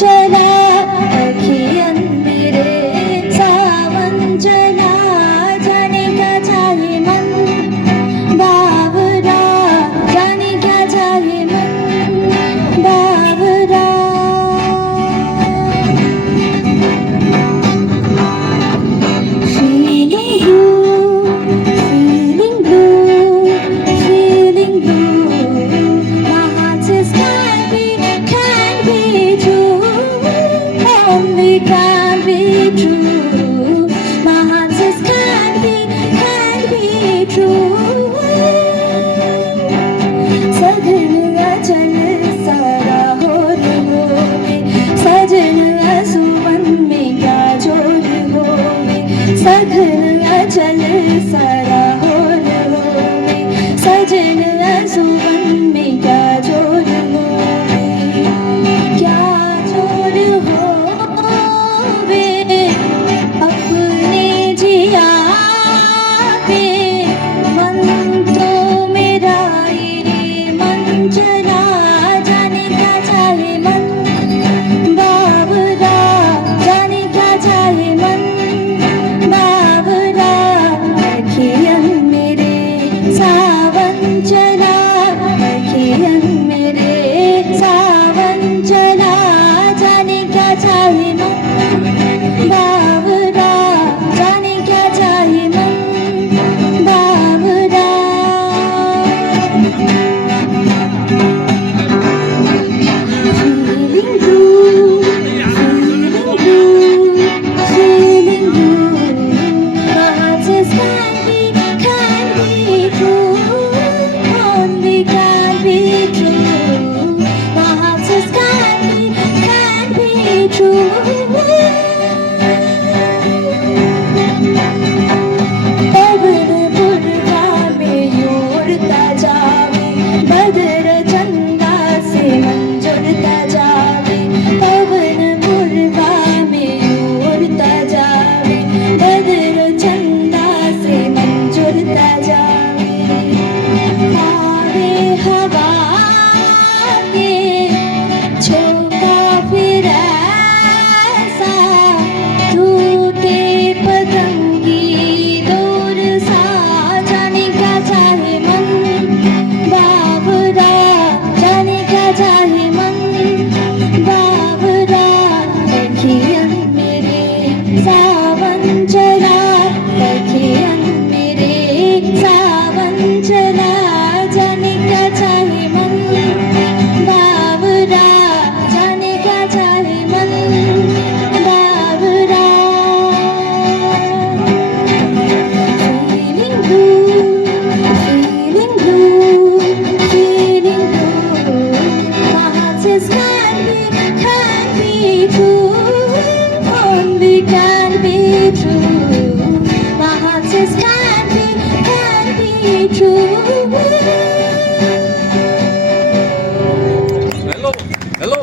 चला अखियन मेरे सावन चला जाने क्या चाहे मन बावरा जाने क्या चाहे मन बावरा feeling blue feeling blue my heart says can't be true only can't be true my heart says can't be true सजन अचल सारा होर होवे सजन असुवन में क्या जोर होवे सजन अचल सारा होर होवे सजन असुवन में क्या जोर होवे क्या जोर होवे अपने जिया पे मन तो मेरा ये मन चला जाने क्या चाहे मन बावरा जाने क्या चाहे मन बावरा अखियन मेरे सावन चला अखियन मेरे सावन चला जाने क्या चाहे मन बावरा जाने क्या चाहे मन बावरा feeling blue feeling blue my heart says can't be true only can't be true my heart says can't be true पवन पुरवा में उड़ता जावे बदर चंदा से मन जुड़ता जावे पवन पुरवा में उड़ता जावे बदर चंदा से मन जुड़ता जावे आवे हवा के झोंका फिर ऐसा टूटे पतंगी दूर सा जाने क्या चाहे मन बावरा जाने क्या चाहे मन बावरा अखियन मेरे सावन चला अखियन मेरे सावन चला जाने क्या चाहे मन बावरा जाने क्या चाहे मन बावरा feeling blue feeling blue feeling blue my heart says can't be true only can't be true my heart says